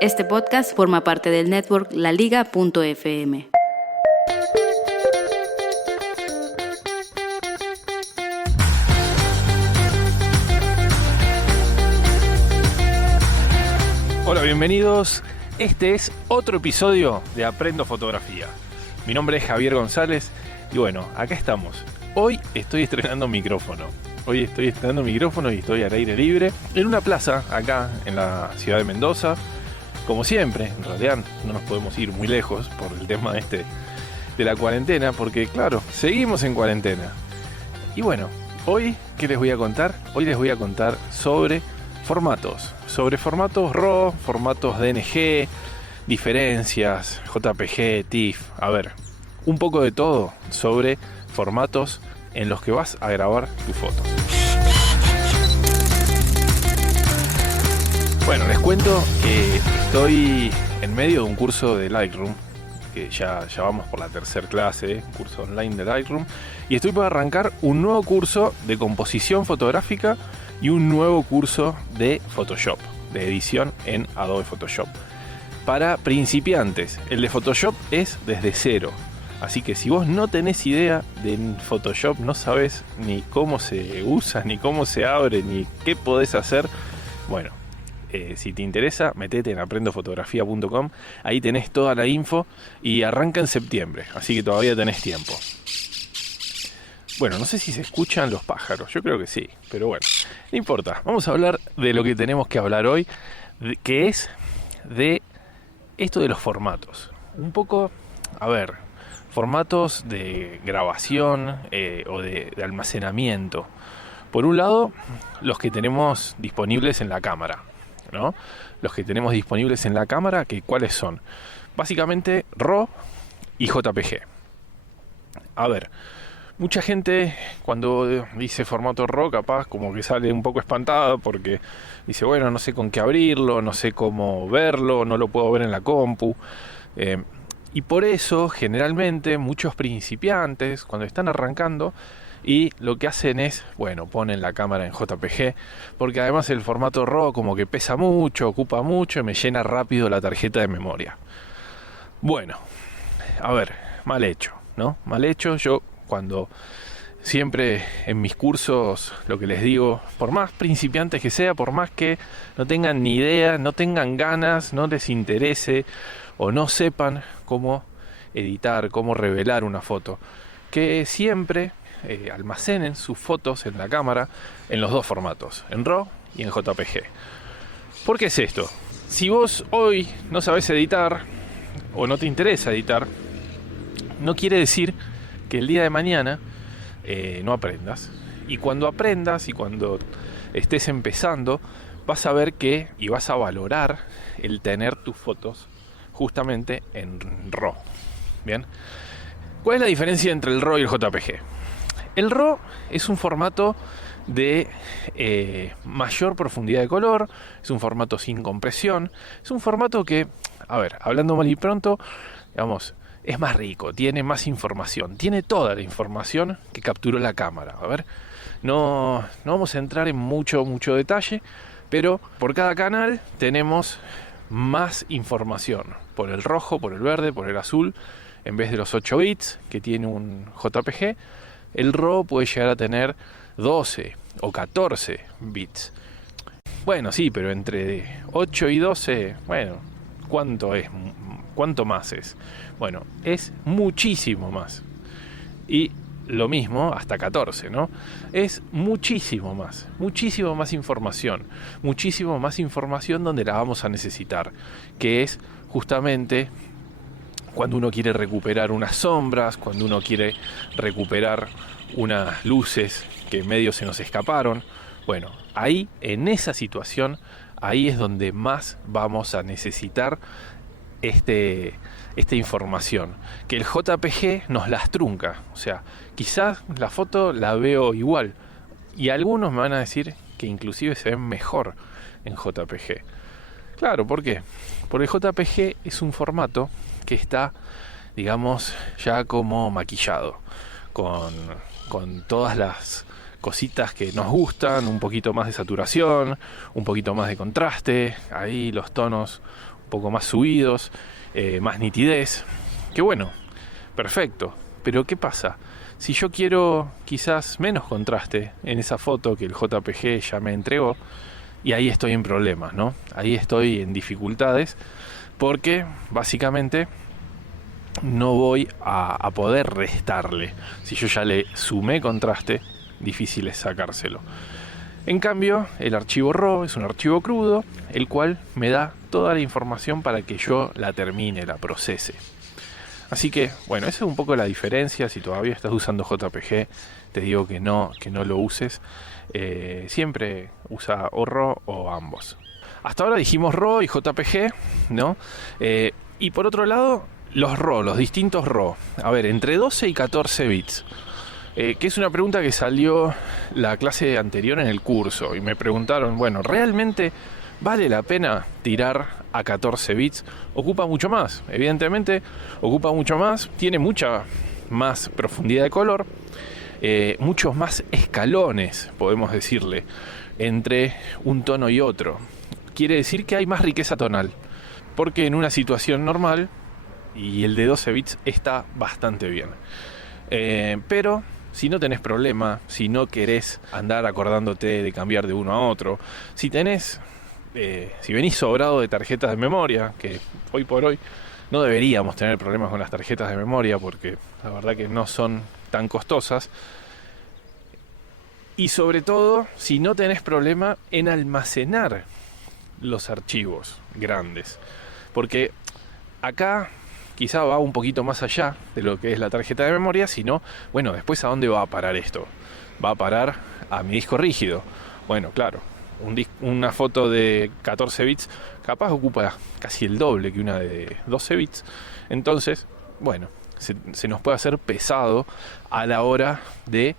Este podcast forma parte del network laliga.fm. Hola, bienvenidos. Este es otro episodio de Aprendo Fotografía. Mi nombre es Javier González y bueno, acá estamos. Hoy estoy estrenando micrófono. Y estoy al aire libre en una plaza acá en la ciudad de Mendoza. Como siempre, en realidad no nos podemos ir muy lejos por el tema de la cuarentena, porque claro, seguimos en cuarentena. Y bueno, hoy, ¿qué les voy a contar? Hoy les voy a contar sobre formatos RAW, formatos DNG, diferencias, JPG, TIFF, a ver, un poco de todo sobre formatos en los que vas a grabar tus fotos. Bueno, les cuento que estoy en medio de un curso de Lightroom, que ya vamos por la tercera clase, curso online de Lightroom, y estoy por arrancar un nuevo curso de composición fotográfica y un nuevo curso de Photoshop, de edición en Adobe Photoshop, para principiantes. El de Photoshop es desde cero, así que si vos no tenés idea de Photoshop, no sabés ni cómo se usa, ni cómo se abre, ni qué podés hacer, bueno, si te interesa, metete en aprendofotografía.com, ahí tenés toda la info y arranca en septiembre, así que todavía tenés tiempo. Bueno, no sé si se escuchan los pájaros, yo creo que sí, pero bueno, no importa. Vamos a hablar de lo que tenemos que hablar hoy, que es de esto de los formatos. Un poco, a ver, formatos de grabación o de almacenamiento. Por un lado, los que tenemos disponibles en la cámara, ¿no? Los que tenemos disponibles en la cámara, ¿cuáles son? Básicamente RAW y JPG. A ver, mucha gente cuando dice formato RAW capaz como que sale un poco espantada porque dice, bueno, no sé con qué abrirlo, no sé cómo verlo, no lo puedo ver en la compu. Y por eso generalmente muchos principiantes cuando están arrancando y lo que hacen es, bueno, ponen la cámara en JPG, porque además el formato RAW como que pesa mucho, ocupa mucho y me llena rápido la tarjeta de memoria. Bueno, a ver, mal hecho, ¿no? Mal hecho. Yo cuando siempre en mis cursos lo que les digo, por más principiantes que sea, por más que no tengan ni idea, no tengan ganas, no les interese o no sepan cómo editar, cómo revelar una foto, que siempre almacenen sus fotos en la cámara en los dos formatos, en RAW y en JPG. ¿Por qué es esto? Si vos hoy no sabés editar o no te interesa editar, no quiere decir que el día de mañana no aprendas. Y cuando aprendas y cuando estés empezando, vas a ver y vas a valorar el tener tus fotos justamente en RAW. Bien, ¿cuál es la diferencia entre el RAW y el JPG? El RAW es un formato de mayor profundidad de color, es un formato sin compresión, es un formato que, a ver, hablando mal y pronto, digamos, es más rico, tiene más información, tiene toda la información que capturó la cámara. A ver, no vamos a entrar en mucho detalle, pero por cada canal tenemos más información, por el rojo, por el verde, por el azul, en vez de los 8 bits que tiene un JPG. El RAW puede llegar a tener 12 o 14 bits. Bueno, sí, pero entre 8 y 12, bueno, ¿cuánto es? ¿Cuánto más es? Bueno, es muchísimo más. Y lo mismo hasta 14, ¿no? Es muchísimo más información. Muchísimo más información donde la vamos a necesitar, que es justamente cuando uno quiere recuperar unas sombras, cuando uno quiere recuperar unas luces que medio se nos escaparon. Bueno, ahí, en esa situación, ahí es donde más vamos a necesitar esta información. Que el JPG nos las trunca. O sea, quizás la foto la veo igual. Y algunos me van a decir que inclusive se ven mejor en JPG. Claro, ¿por qué? Porque el JPG es un formato que está, digamos, ya como maquillado, con todas las cositas que nos gustan, un poquito más de saturación, un poquito más de contraste, ahí los tonos un poco más subidos, más nitidez, que bueno, perfecto. Pero ¿qué pasa? Si yo quiero quizás menos contraste en esa foto que el JPG ya me entregó, y ahí estoy en problemas, ¿no? Ahí estoy en dificultades, porque básicamente no voy a poder restarle. Si yo ya le sumé contraste, difícil es sacárselo. En cambio, el archivo RAW es un archivo crudo, el cual me da toda la información para que yo la termine, la procese. Así que, bueno, esa es un poco la diferencia. Si todavía estás usando JPG, te digo que no lo uses. Siempre usa o RAW o ambos. Hasta ahora dijimos RAW y JPG, ¿no? Y por otro lado, los RAW, los distintos RAW. A ver, entre 12 y 14 bits. Que es una pregunta que salió la clase anterior en el curso. Y me preguntaron, bueno, ¿realmente vale la pena tirar a 14 bits? Ocupa mucho más, evidentemente ocupa mucho más, tiene mucha más profundidad de color, muchos más escalones, podemos decirle, entre un tono y otro. Quiere decir que hay más riqueza tonal, porque en una situación normal, y el de 12 bits está bastante bien. Pero si no tenés problema, si no querés andar acordándote de cambiar de uno a otro, si venís sobrado de tarjetas de memoria, que hoy por hoy no deberíamos tener problemas con las tarjetas de memoria porque la verdad que no son tan costosas, y sobre todo si no tenés problema en almacenar los archivos grandes, porque acá quizá va un poquito más allá de lo que es la tarjeta de memoria, sino, bueno, después ¿a dónde va a parar esto? Va a parar a mi disco rígido. Bueno, claro, una foto de 14 bits capaz ocupa casi el doble que una de 12 bits. Entonces, bueno, se nos puede hacer pesado a la hora de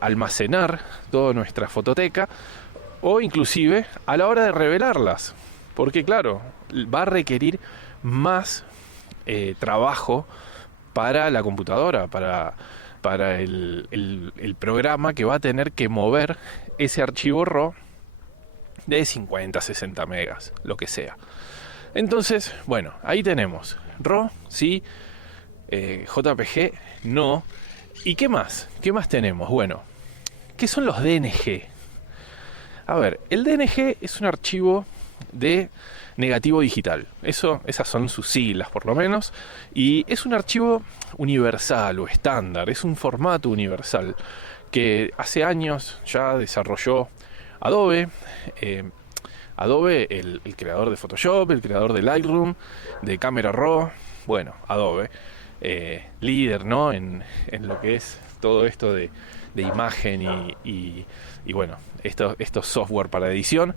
almacenar toda nuestra fototeca, o inclusive a la hora de revelarlas, porque claro, va a requerir más trabajo para la computadora, para el programa que va a tener que mover ese archivo RAW de 50, 60 megas, lo que sea. Entonces, bueno, ahí tenemos RAW, sí, JPG, no. ¿Y qué más? ¿Qué más tenemos? Bueno, ¿qué son los DNG? A ver, el DNG es un archivo de negativo digital. Esas son sus siglas por lo menos. Y es un archivo universal o estándar. Es un formato universal que hace años ya desarrolló Adobe. Adobe, el creador de Photoshop, el creador de Lightroom, de Camera Raw. Bueno, Adobe, líder, ¿no? en lo que es todo esto de imagen y bueno, estos software para edición.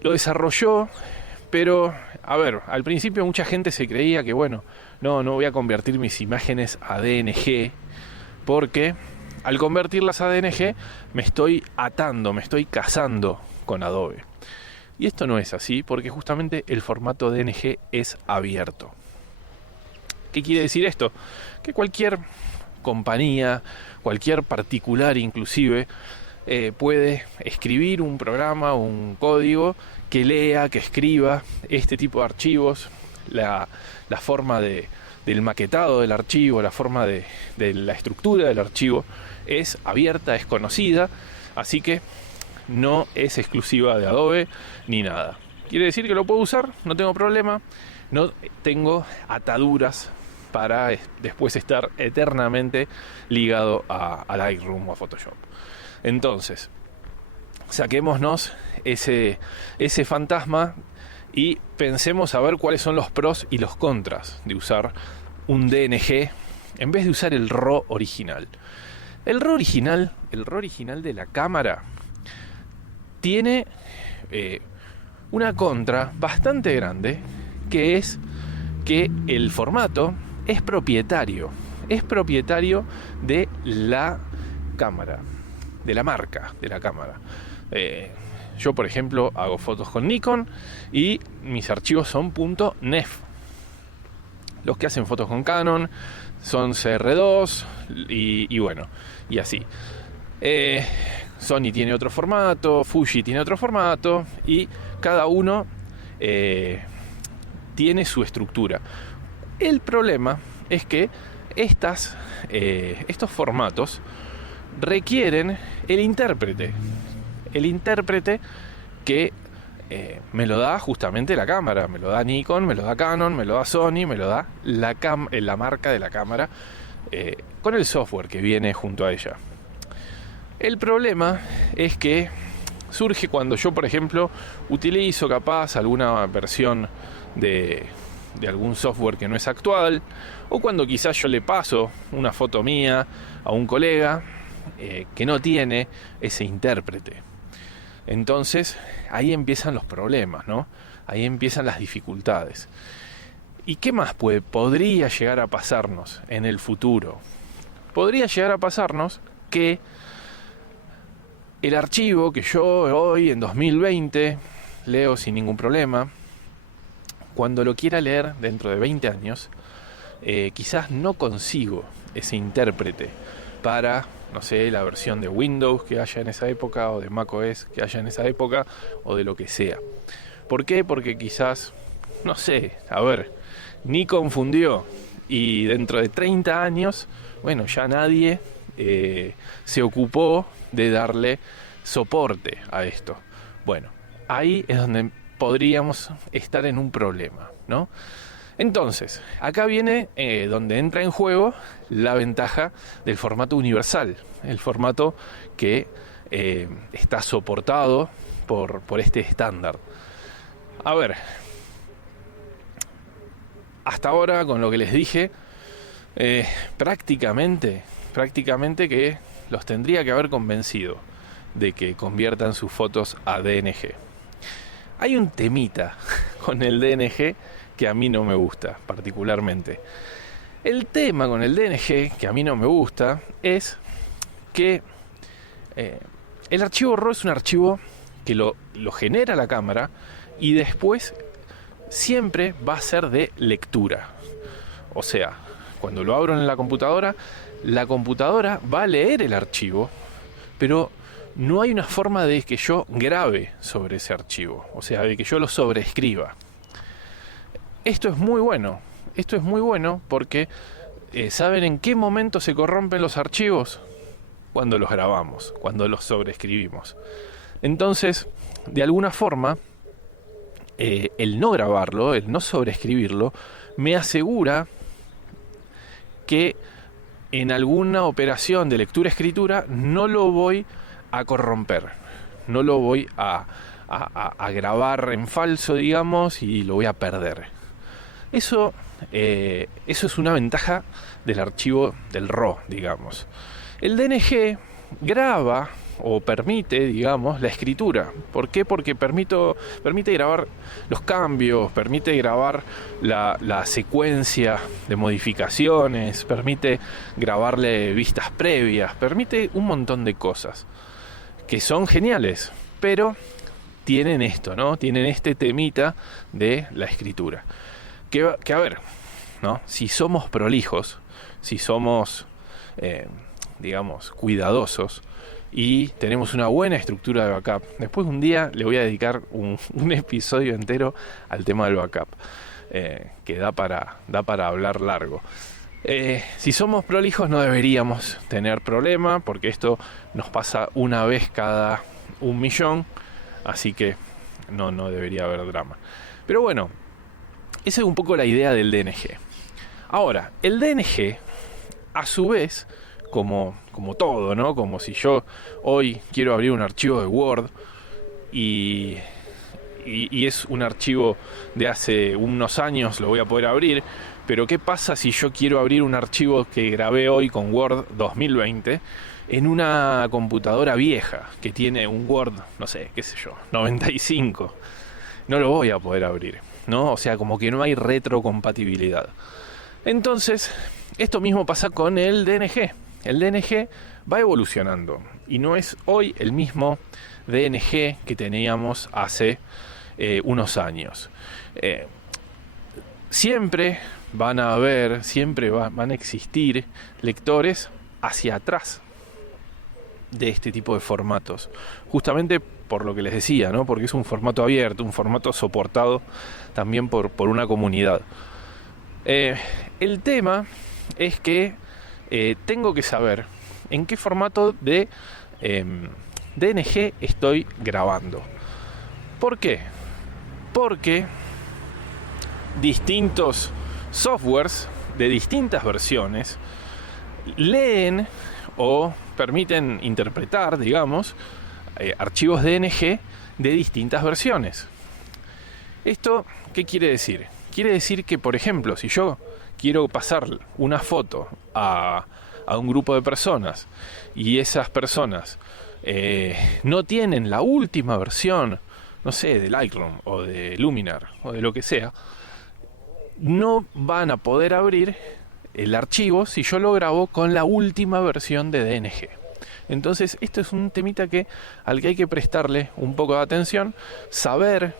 Lo desarrolló, pero a ver, al principio mucha gente se creía que bueno, no voy a convertir mis imágenes a DNG, porque al convertirlas a DNG me estoy atando, me estoy casando con Adobe. Y esto no es así, porque justamente el formato DNG es abierto. ¿Qué quiere decir esto? Que cualquier compañía, cualquier particular inclusive, puede escribir un programa, un código que lea, que escriba este tipo de archivos. La forma del maquetado del archivo, la forma de la estructura del archivo es abierta, es conocida, así que no es exclusiva de Adobe ni nada. Quiere decir que lo puedo usar, no tengo problema, no tengo ataduras para después estar eternamente ligado a Lightroom o a Photoshop. Entonces, saquémonos ese fantasma y pensemos a ver cuáles son los pros y los contras de usar un DNG en vez de usar el RAW original. El RAW original de la cámara tiene una contra bastante grande, que es que el formato es propietario de la cámara, de la marca de la cámara. Yo, por ejemplo, hago fotos con Nikon y mis archivos son .nef. Los que hacen fotos con Canon son CR2 y bueno, y así. Sony tiene otro formato, Fuji tiene otro formato, y cada uno tiene su estructura. El problema es que estos formatos requieren el intérprete que me lo da justamente la cámara, me lo da Nikon, me lo da Canon, me lo da Sony, me lo da la marca de la cámara, con el software que viene junto a ella. El problema es que surge cuando yo, por ejemplo, utilizo capaz alguna versión de algún software que no es actual, o cuando quizás yo le paso una foto mía a un colega que no tiene ese intérprete. Entonces ahí empiezan los problemas, ¿no? Ahí empiezan las dificultades. ¿Y qué más podría llegar a pasarnos en el futuro? Podría llegar a pasarnos que el archivo que yo hoy en 2020 leo sin ningún problema, cuando lo quiera leer dentro de 20 años, quizás no consigo ese intérprete para, no sé, la versión de Windows que haya en esa época, o de macOS que haya en esa época, o de lo que sea. ¿Por qué? Porque quizás, no sé, Nikon fundió, y dentro de 30 años, bueno, ya nadie se ocupó de darle soporte a esto. Bueno, ahí es donde podríamos estar en un problema, ¿no? Entonces, acá viene donde entra en juego la ventaja del formato universal, el formato que está soportado por este estándar. A ver, hasta ahora con lo que les dije, prácticamente que los tendría que haber convencido de que conviertan sus fotos a DNG. Hay un temita con el DNG que a mí no me gusta particularmente. El tema con el DNG que a mí no me gusta es que el archivo RAW es un archivo que lo genera la cámara y después siempre va a ser de lectura. O sea, cuando lo abro en la computadora va a leer el archivo, pero no hay una forma de que yo grabe sobre ese archivo, o sea, de que yo lo sobreescriba. Esto es muy bueno porque ¿saben en qué momento se corrompen los archivos? Cuando los grabamos, cuando los sobreescribimos. Entonces, de alguna forma, el no grabarlo, el no sobreescribirlo, me asegura que en alguna operación de lectura-escritura no lo voy a corromper, no lo voy a grabar en falso, digamos, y lo voy a perder. Eso es una ventaja del archivo del RAW, digamos. El DNG graba o permite, digamos, la escritura. ¿Por qué? Porque permite grabar los cambios, permite grabar la secuencia de modificaciones, permite grabarle vistas previas, permite un montón de cosas que son geniales, pero tienen esto, ¿no? Tienen este temita de la escritura. Que a ver, ¿no? Si somos prolijos, si somos, digamos, cuidadosos y tenemos una buena estructura de backup, después un día le voy a dedicar un episodio entero al tema del backup, que da para hablar largo. Si somos prolijos no deberíamos tener problema, porque esto nos pasa una vez cada 1.000.000, así que no debería haber drama. Pero bueno, esa es un poco la idea del DNG. Ahora, el DNG, a su vez, como todo, ¿no? Como si yo hoy quiero abrir un archivo de Word y es un archivo de hace unos años, lo voy a poder abrir, pero ¿qué pasa si yo quiero abrir un archivo que grabé hoy con Word 2020 en una computadora vieja que tiene un Word, no sé, qué sé yo, 95? No lo voy a poder abrir, ¿no? O sea, como que no hay retrocompatibilidad. Entonces, esto mismo pasa con el DNG. El DNG va evolucionando y no es hoy el mismo DNG que teníamos hace unos años. Siempre van a existir lectores hacia atrás de este tipo de formatos, justamente por lo que les decía, ¿no? Porque es un formato abierto, un formato soportado también por una comunidad. El tema es que tengo que saber en qué formato de DNG estoy grabando. ¿Por qué? Porque distintos softwares de distintas versiones leen o permiten interpretar, digamos, archivos DNG de distintas versiones. ¿Esto qué quiere decir? Quiere decir que, por ejemplo, si yo quiero pasar una foto a un grupo de personas y esas personas no tienen la última versión, no sé, de Lightroom o de Luminar o de lo que sea, no van a poder abrir el archivo si yo lo grabo con la última versión de DNG. Entonces, esto es un temita al que hay que prestarle un poco de atención, saber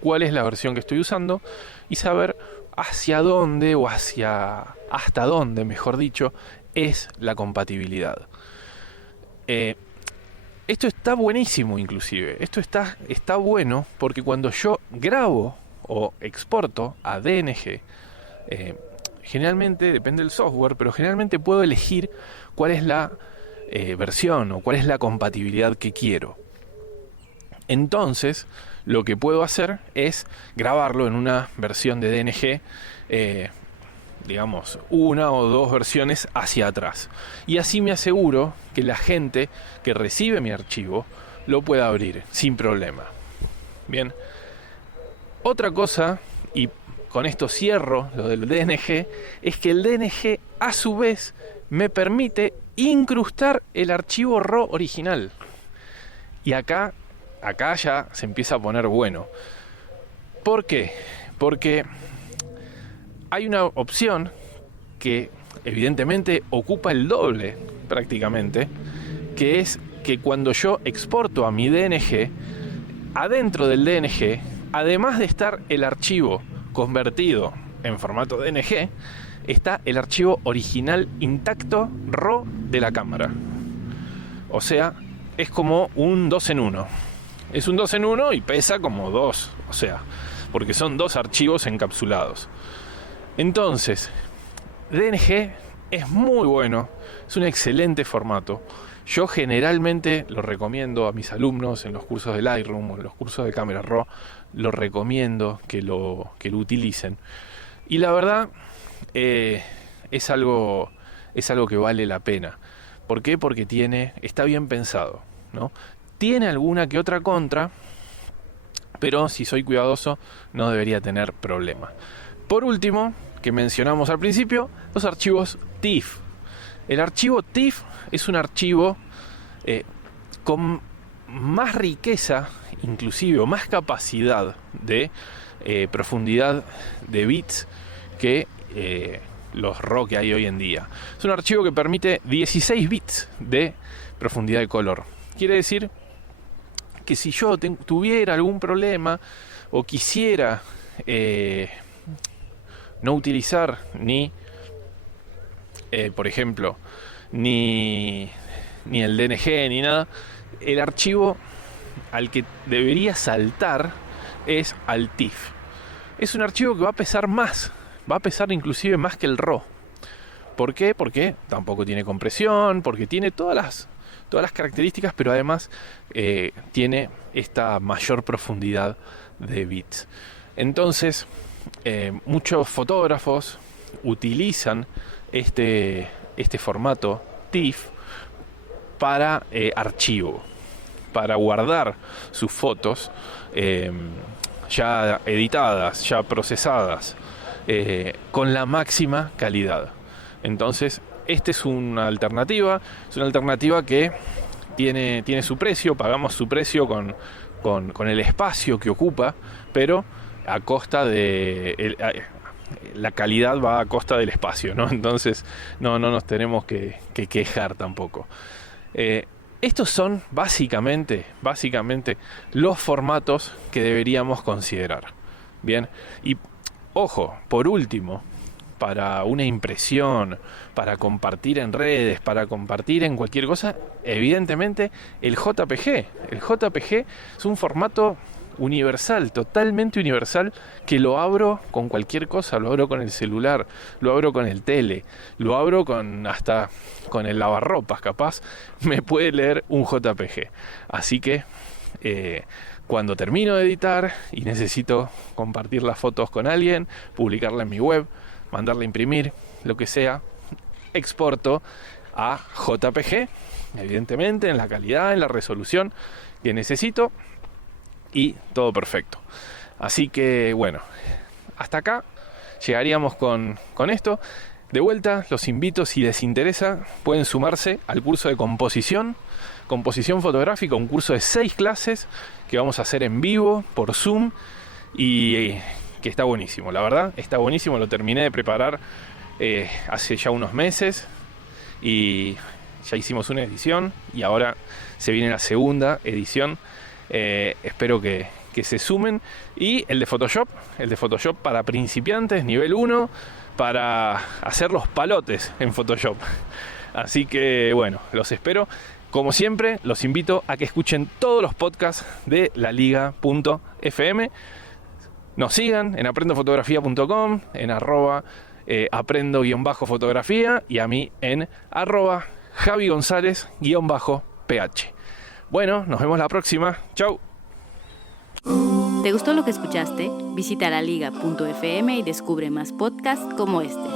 cuál es la versión que estoy usando y saber hacia dónde o hasta dónde, mejor dicho, es la compatibilidad. Esto está buenísimo, inclusive. Esto está bueno porque cuando yo grabo o exporto a DNG, generalmente, depende del software, pero generalmente puedo elegir cuál es la versión o cuál es la compatibilidad que quiero. Entonces, lo que puedo hacer es grabarlo en una versión de DNG, digamos, una o dos versiones hacia atrás. Y así me aseguro que la gente que recibe mi archivo lo pueda abrir sin problema. Bien. Otra cosa, y con esto cierro lo del DNG, es que el DNG a su vez me permite incrustar el archivo RAW original. Y acá ya se empieza a poner bueno. ¿Por qué? Porque hay una opción que evidentemente ocupa el doble prácticamente, que es que cuando yo exporto a mi DNG, adentro del DNG, además de estar el archivo convertido en formato DNG, está el archivo original intacto RAW de la cámara. O sea, es como un 2 en 1. Es un 2 en 1 y pesa como 2, o sea, porque son dos archivos encapsulados. Entonces, DNG es muy bueno, es un excelente formato. Yo generalmente lo recomiendo a mis alumnos en los cursos de Lightroom o en los cursos de Camera Raw, lo recomiendo que lo utilicen. Y la verdad, es algo que vale la pena. ¿Por qué? Porque está bien pensado, ¿no? Tiene alguna que otra contra, pero si soy cuidadoso no debería tener problema. Por último, que mencionamos al principio, los archivos TIFF. El archivo TIFF es un archivo con más riqueza, inclusive, o más capacidad de profundidad de bits que los RAW que hay hoy en día. Es un archivo que permite 16 bits de profundidad de color. Quiere decir que si yo tuviera algún problema o quisiera no utilizar ni, por ejemplo, ni el DNG ni nada, el archivo al que debería saltar es al TIFF. Es un archivo que va a pesar más, va a pesar inclusive más que el RAW. ¿Por qué? Porque tampoco tiene compresión, porque tiene todas las características, pero además tiene esta mayor profundidad de bits. Entonces, muchos fotógrafos utilizan este formato TIFF para archivo, para guardar sus fotos ya editadas, ya procesadas, con la máxima calidad. Entonces, esta es una alternativa que tiene su precio, pagamos su precio con el espacio que ocupa, pero a costa de la calidad va a costa del espacio, ¿no? Entonces no nos tenemos que quejar tampoco. Estos son básicamente los formatos que deberíamos considerar. Bien, y ojo, por último, para una impresión, para compartir en redes, para compartir en cualquier cosa, evidentemente el JPG. El JPG es un formato universal, totalmente universal, que lo abro con cualquier cosa, lo abro con el celular, lo abro con el tele, lo abro hasta con el lavarropas, capaz me puede leer un JPG. Así que cuando termino de editar y necesito compartir las fotos con alguien, publicarla en mi web, mandarla a imprimir, lo que sea, exporto a JPG, evidentemente en la calidad, en la resolución que necesito, y todo perfecto. Así que bueno, hasta acá llegaríamos con esto. De vuelta, los invito, si les interesa, pueden sumarse al curso de composición fotográfica, un curso de 6 clases que vamos a hacer en vivo por Zoom y que está buenísimo, la verdad, está buenísimo. Lo terminé de preparar hace ya unos meses y ya hicimos una edición y ahora se viene la segunda edición. Espero que se sumen. Y el de Photoshop para principiantes, nivel 1, para hacer los palotes en Photoshop. Así que bueno, los espero. Como siempre, los invito a que escuchen todos los podcasts de laliga.fm. Nos sigan en aprendofotografía.com, en @aprendo_fotografía y a mí en @javigonzalez_ph. Bueno, nos vemos la próxima. Chau. ¿Te gustó lo que escuchaste? Visita laliga.fm y descubre más podcasts como este.